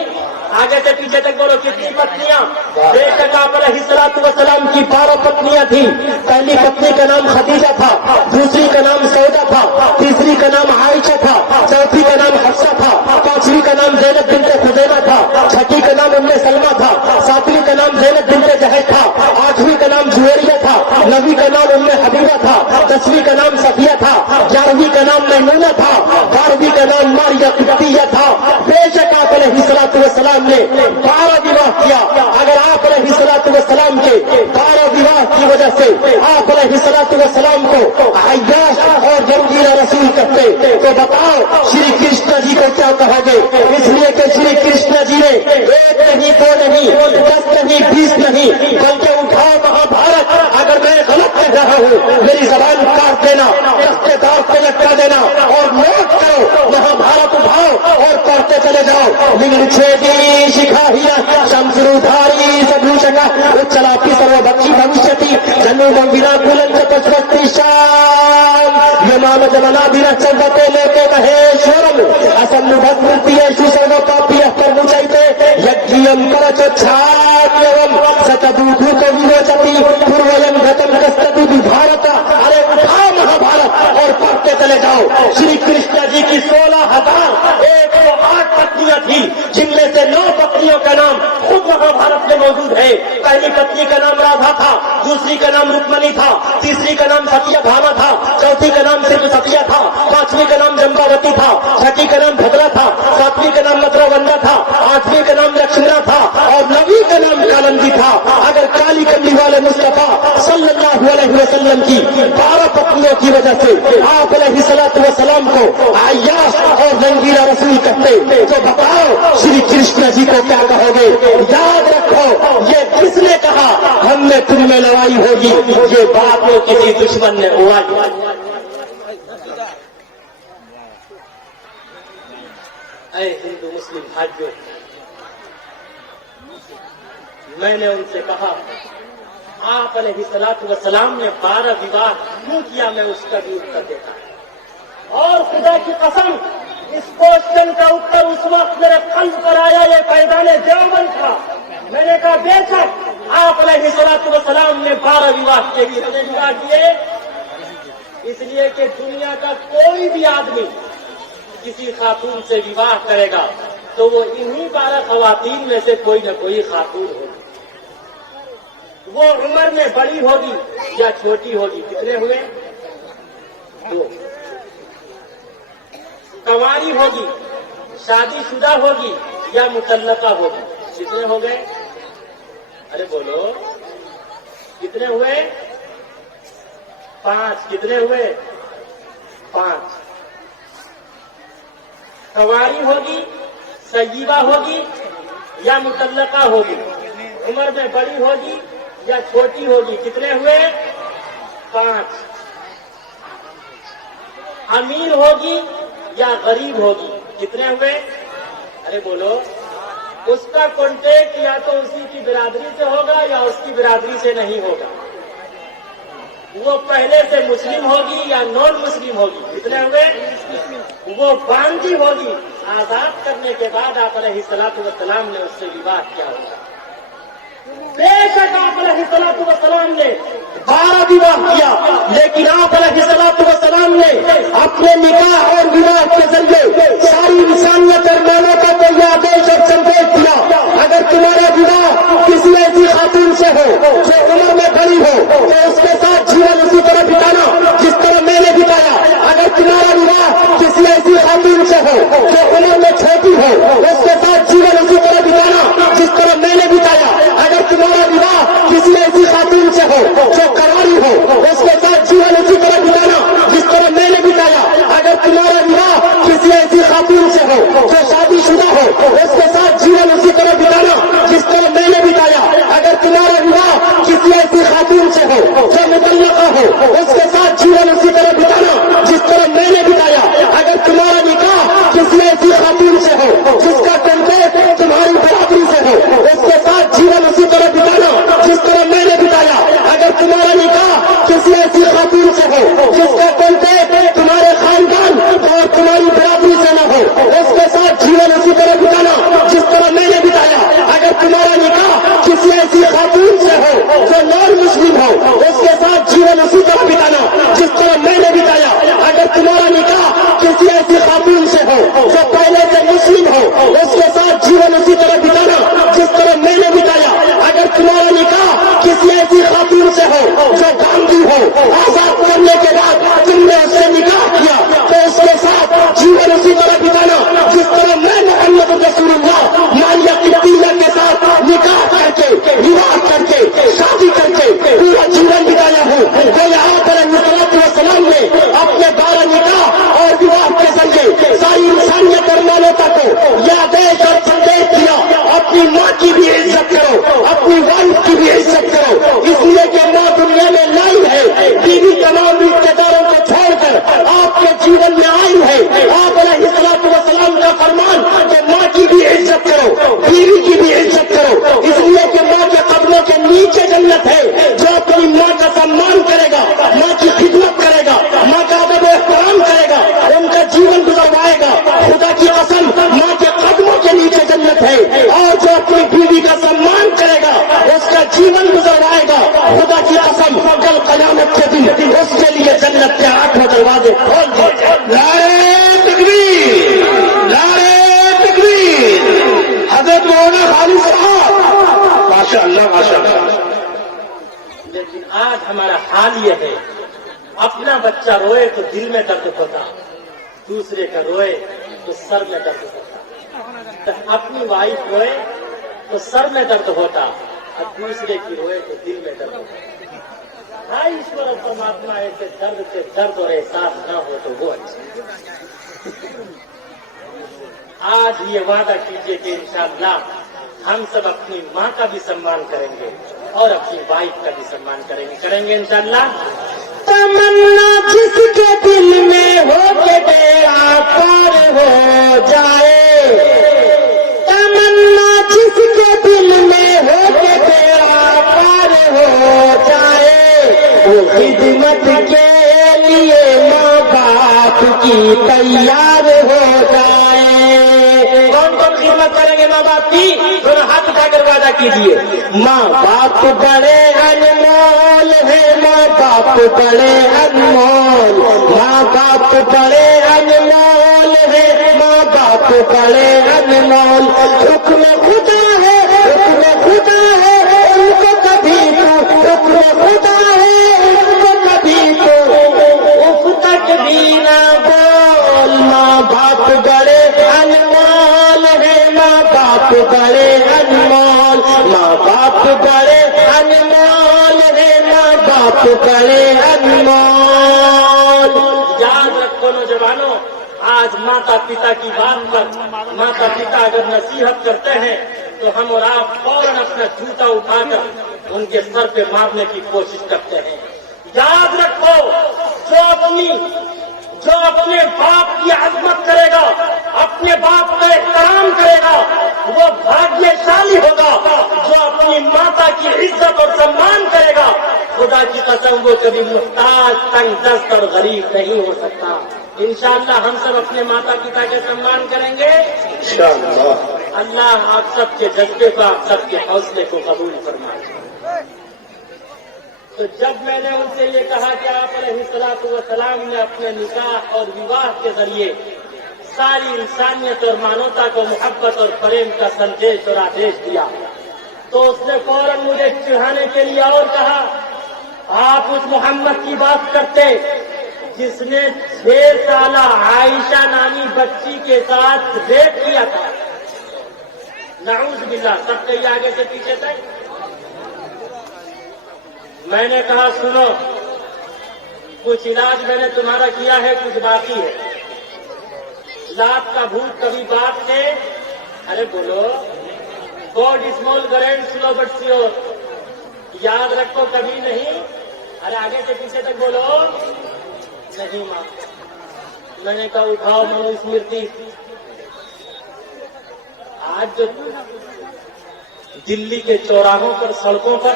आगे से पीछे तक बोलो, कितनी पत्नियां? बेशक आप अलैहिस्सलातु वस्सलाम की 12 पत्नियां थी। पहली पत्नी का नाम खदीजा था, दूसरी का नाम सौदा था, तीसरी का नाम आयशा था, चौथी का नाम हफ्सा था, पांचवी का नाम ज़ैनब बिन्ते खुज़ैमा था, छठी का नाम उम्मे सलमा था, सातवीं का नाम ज़ैनब बिन्ते जहश था, आठवीं का नाम जुवैरिया था, नवीं का नाम उम्मे हबीबा था, 10वीं का नाम सफिया था, 11वीं का नाम मैमूना था, 12वीं का नाम मारिया का कुतिया था। बेशक आप अलैहिस्सलाम ने 12 विवाह किया। अगर आप अलैहिस्सलाम के 12 विवाह की वजह से आप अलैहिस्सलाम को अय्याश और जंगीला रसूल कहते तो बताओ श्री कृष्ण जी को क्या कहोगे? इसलिए कि श्री कृष्ण जी ने 1 नहीं 2 नहीं 10 नहीं 20 नहीं बल्कि उठाओ महाभारत। अगर मैं गलत कह रहा हूँ मेरी जबान काट देना, दस्तेदार से लटका देना और नोट करो, महाभारत उठाओ और पढ़ते चले जाओ। लिंगछेदी शिखाहिया शमसुरुधारी सभूषका उच्चलापी सर्वभक्षी भविष्यति जन्म विना कुलंच पशुपति श्याम यमाम जमनाभिना चंदते लेके महेश्वरम असन्नुभस्मृतियेषु सर्वपाप्यः प्रमुचैते यज्ञियं करचच्छाद्यवं सतदूधूत विरोचति पूर्वयं गतं कस्ततु भारत। अरे उठाओ महाभारत और पढ़ते चले जाओ। श्री कृष्ण जी की 16,108 पत्नियां थी, जिनमें से 9 पत्नियों का नाम खुद महाभारत में मौजूद है। पहली पत्नी का नाम राधा था, दूसरी का नाम रुक्मणी था, तीसरी का नाम सत्यभामा था, चौथी का नाम सिर्फ सतिया था, पांचवी का नाम जम्बावती था, छठी का नाम भद्रा था, सातवीं का नाम मथुरावंदा था, आठवीं का नाम लक्ष्मणा था और नवीं का नाम कालंदी था। अगर काली कमली वाले मुस्तफा सल्लल्लाहु अलैहि वसल्लम की 12 पत्नियों की वजह से आप अलैहिस्सलाम को अय्याश और जंगीला रसूल कहते तो बताओ श्री कृष्ण जी को क्या कहोगे? याद रखो, ये किसने कहा हमने तुम में लड़ाई होगी? ये बात को किसी दुश्मन ने उड़ाई। ऐ हिंदू मुस्लिम भाइयों, मैंने उनसे कहा आप अलैहिस्सलाम ने 12 विवाह क्यों किया? मैं उसका भी उत्तर देता हूं। और खुदा की कसम, इस क्वेश्चन का उत्तर उस वक्त मेरे कल्ब पर आया, ये पैदाने देवबंद था। मैंने कहा बेशक आप अलैहिस्सलाम ने 12 विवाह किए। कितने विवाह किए? इसलिए कि दुनिया का कोई भी आदमी किसी खातून से विवाह करेगा तो वो इन्हीं 12 खवातीन में से कोई न कोई खातून होगी। वो उम्र में बड़ी होगी या छोटी होगी। कितने हुए? 2। कंवारी होगी, शादीशुदा होगी या मुतल्लका होगी। कितने हो गए? अरे बोलो, कितने हुए? 5। कितने हुए? 5। कंवारी होगी, सय्यिबा होगी या मुतल्लका होगी। उम्र में बड़ी होगी या छोटी होगी। कितने हुए? 5। अमीर होगी या गरीब होगी। कितने हुए? अरे बोलो, उसका कॉन्टेक्ट या तो उसी की बिरादरी से होगा या उसकी बिरादरी से नहीं होगा। वो पहले से मुस्लिम होगी या नॉन मुस्लिम होगी। कितने हुए? वो बांदी होगी। आजाद करने के बाद आप अलैहिस्सलाम ने उससे विवाह किया होगा। बेशक आप अलैहिस्सलाम ने 12 विवाह किया, लेकिन आप अलैहिस्सलाम ने अपने निकाह और विवाह के जरिए सारी इंसानियत और मानवता को यह आदेश और संदेश दिया, अगर तुम्हारा विवाह किसी ऐसी खातून से हो जो उम्र में बड़ी हो तो उसके साथ जीवन उसी तरह बिताना जिस तरह मैंने बिताया। अगर तुम्हारा विवाह किसी ऐसी खातून से हो जो उम्र में छोटी हो उसके साथ जीवन उसी तरह बिताना जिस तरह मैंने बिताया। अगर तुम्हारा विवाह किसी ऐसी खातून से हो जो करारी हो उसके साथ जीवन उसी तरह बिताना जिस तरह मैंने बिताया। अगर तुम्हारा विवाह किसी ऐसी खातून से हो जो शादीशुदा हो उसके साथ जीवन उसी तरह बिताना जिस तरह मैंने बिताया। अगर तुम्हारा विवाह किसी ऐसी खातून से हो जो मुतल्लका हो उसके साथ जीवन उसी तरह बिताना जिस तरह मैंने बिताया। अगर तुम्हारा निकाह किसी ऐसी खातून से हो जिसका कॉन्टेक्ट तुम्हारी बराबरी से हो उसके साथ जीवन उसी तरह बिताना जिस तरह मैंने बिताया। अगर तुम्हारा निकाह किसी ऐसी खातून से हो जिसका कॉन्टेक्ट तुम्हारे खानदान और तुम्हारी बराबरी से न हो उसके साथ जीवन उसी तरह बिताना जिस तरह मैंने बिताया। अगर तुम्हारा निकाह किसी ऐसी खातून से हो जो नॉन मुस्लिम हो उसके साथ जीवन उसी तरह बिताना जिस तरह मैंने बिताया। अगर तुम्हारा निकाह किसी ऐसी खातून से हो जो पहले से मुस्लिम हो उसके साथ जीवन उसी तरह बिताना जिस तरह मैंने बिताया। अगर तुम्हारा निकाह किसी ऐसी खातून से हो जो गांधी हो, आजाद करने के बाद तुमने उससे निकाह किया तो उसके साथ जीवन उसी तरह बिताना یا دیش اور سندیش دیا اپنی ماں کی بھی عزت کرو، اپنی وائف کی بھی عزت کرو، اس لیے کہ ماں دنیا میں لائی ہے، بیوی تمام رشتے داروں کو چھوڑ کر آپ کے جیون میں آئی ہے۔ آپ علیہ السلام کا فرمان کہ ماں کی بھی عزت کرو، بیوی کی بھی عزت کرو، اس لیے کہ ماں کے قدموں کے نیچے جنت ہے۔ جو اپنی ماں کا سمان کرے گا، ماں کی خدمت کرے گا، ماں کا ادب و احترام کرے گا، ان کا جیون گزروائے گا، خدا کی قسم ماں کے قدموں کے نیچے جنت ہے۔ اور جو اپنی بیوی کا سمان کرے گا، اس کا جیون گزروائے گا، خدا کی قسم کل قیامت کے دن اس کے لیے جنت کے 8 دروازے کھول دیے۔ نعرہ تکبیر، نعرہ تکبیر، حضرت مولانا خالد صاحب، ماشاء اللہ ماشاء اللہ۔ لیکن آج ہمارا حال یہ ہے، اپنا بچہ روئے تو دل میں درد ہوتا، دوسرے کا روئے تو سر میں درد ہوتا، اپنی وائف روئے تو سر میں درد ہوتا اور دوسرے کی روئے تو دل میں درد ہوتا۔ ہاں ایشور پرماتما ایسے درد سے درد اور احساس نہ ہو تو وہ اچھا۔ آج یہ وعدہ کیجئے کہ انشاءاللہ ہم سب اپنی ماں کا بھی سمان کریں گے اور اپنی وائف کا بھی سمان کریں گے انشاءاللہ۔ تمنا جس کے دل میں ہو کے بیڑا پار ہو جائے، تمنا جس کے دل میں ہو کے بیڑا پار ہو جائے، وہ خدمت کے لیے ماں باپ کی تیار ہو جائے۔ کون کون خدمت کریں گے ماں باپ کی؟ دونوں ہاتھ اٹھا کر وعدہ کیجیے۔ ماں باپ بڑے انمول ہے، ماں باپ بڑے انمول، ماں باپ بڑے انمول ہے، ماں باپ بڑے انمول، حکم خدا ہے، حکم خدا ہے، ان کو کبھی تو حکم خدا ہے، ان کو کبھی تو اف تک بھی نہ بول۔ ماں باپ بڑے انمول ہے، ماں باپ بڑے انمول، ماں باپ بڑے انمول ہے، ماں باپ بڑے انمول۔ یاد رکھو نوجوانوں، آج ماتا پتا کی بات پر ماتا پتا اگر نصیحت کرتے ہیں تو ہم اور آپ فوراً اپنا جوتا اٹھا کر ان کے سر پہ مارنے کی کوشش کرتے ہیں۔ یاد رکھو، جو اپنے باپ کی عظمت کرے گا، اپنے باپ کا احترام کرے گا، وہ بھاگیہشالی ہوگا۔ جو اپنی ماتا کی عزت اور سمان کرے گا، خدا کی قسم وہ کبھی محتاج، تنگ دست اور غریب نہیں ہو سکتا۔ انشاءاللہ ہم سب اپنے ماتا پتا کے سمان کریں گے انشاءاللہ۔ اللہ آپ سب کے جذبے کو، آپ سب کے حوصلے کو قبول فرمائے۔ تو جب میں نے ان سے یہ کہا کہ آپ علیہ السلام نے اپنے نکاح اور وواہ کے ذریعے ساری انسانیت اور مانوتا کو محبت اور پریم کا سندیش اور آدیش دیا، تو اس نے فوراً مجھے چڑھانے کے لیے اور کہا، آپ اس محمد کی بات کرتے جس نے 6 سالہ عائشہ نامی بچی کے ساتھ ریپ کیا تھا۔ نعوذ باللہ، سب کہیں آگے سے پیچھے تک۔ میں نے کہا سنو، کچھ علاج میں نے تمہارا کیا ہے، کچھ باقی ہے۔ لات کا بھوت کبھی بات سے، ارے بولو، God small grind slow but sure, یاد رکھو کبھی نہیں۔ ارے آگے سے پیچھے تک بولو، نہیں ماں۔ میں نے کہا اٹھاؤ منو اسمرتی۔ آج جو دلی کے چوراہوں پر، سڑکوں پر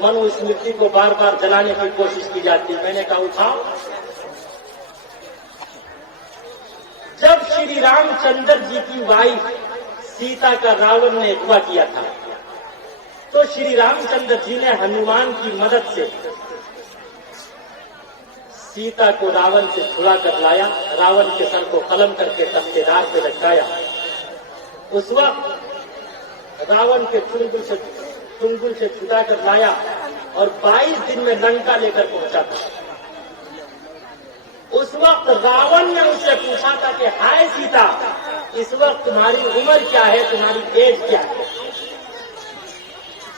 منو اسمرتی کو بار بار جلانے کی کوشش کی جاتی، میں نے کہا اٹھاؤ۔ جب شری رام چندر جی کی وائف سیتا کا راون نے اغوا کیا تھا، تو شری رام چندر جی نے ہنومان کی مدد سے سیتا کو راون سے چھڑا کر لایا، راون کے سر کو قلم کر کے تختے دار پہ لٹکایا۔ اس وقت راون کے چنگل سے چھٹا کر لایا اور 22 دن میں لنکا لے کر پہنچا تھا۔ اس وقت راون نے اس سے پوچھا تھا کہ ہائے سیتا، اس وقت تمہاری عمر کیا ہے، تمہاری ایج کیا ہے؟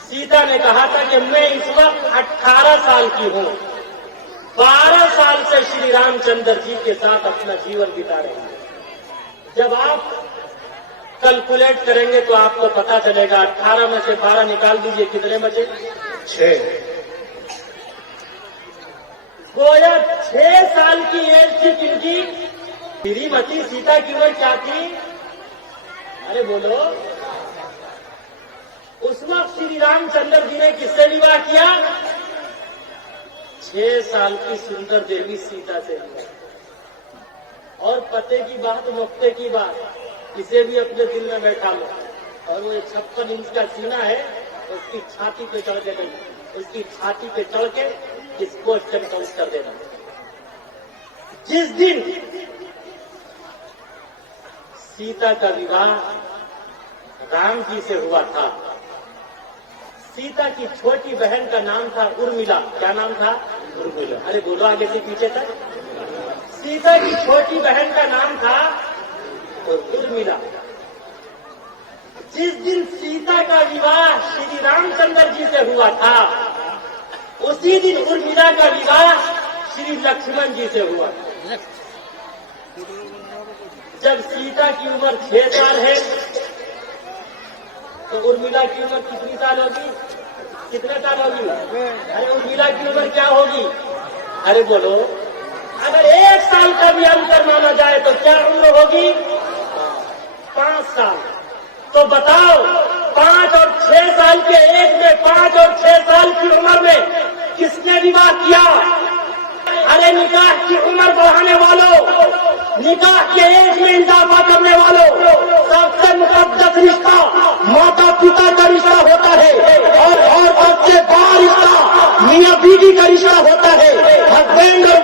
سیتا نے کہا تھا کہ میں اس وقت 18 سال کی ہوں، 12 سال سے شری رام چندر جی کے ساتھ اپنا جیون بتا رہے ہیں۔ جب آپ कैलकुलेट करेंगे तो आपको पता चलेगा। 18 में से 12 निकाल दीजिए, कितने बचे? 6। गोया 6 साल की एज थी किनकी? श्रीमती सीता की उम्र क्या थी? अरे बोलो। उस वक्त श्री रामचंद्र जी ने किससे विवाह किया? 6 साल की सुंदर देवी सीता से विवाह। और पते की बात, मुक्ते की बात, इसे भी अपने दिल में बैठा लो। और वो 56 इंच का सीना है, उसकी छाती पे चढ़ के उसकी छाती पे चढ़ के इसको काउंट कर देना। जिस दिन सीता का विवाह राम जी से हुआ था, सीता की छोटी बहन का नाम था उर्मिला। क्या नाम था? उर्मिला। अरे बोलो आगे से पीछे तक। सीता की छोटी बहन का नाम था उर्मिला। जिस दिन सीता का विवाह श्री रामचंद्र जी से हुआ था, उसी दिन उर्मिला का विवाह श्री लक्ष्मण जी से हुआ। जब सीता की उम्र 6 साल है तो उर्मिला की उम्र कितनी साल होगी? कितने साल होगी? अरे उर्मिला की उम्र क्या होगी? अरे बोलो। अगर 1 साल का भी अंतर माना जाए तो क्या उम्र होगी? 5 साल। तो बताओ, 5 और 6 साल के एज में, 5 और 6 साल की उम्र में किसने विवाह किया? अरे निकाह की उम्र बढ़ाने वालों, निकाह के एज में इजाफा करने वालों, सबसे मुकद्दस रिश्ता माता पिता का रिश्ता होता है और सबसे बड़ा रिश्ता मियां बीवी का रिश्ता होता है। हस्बैंड और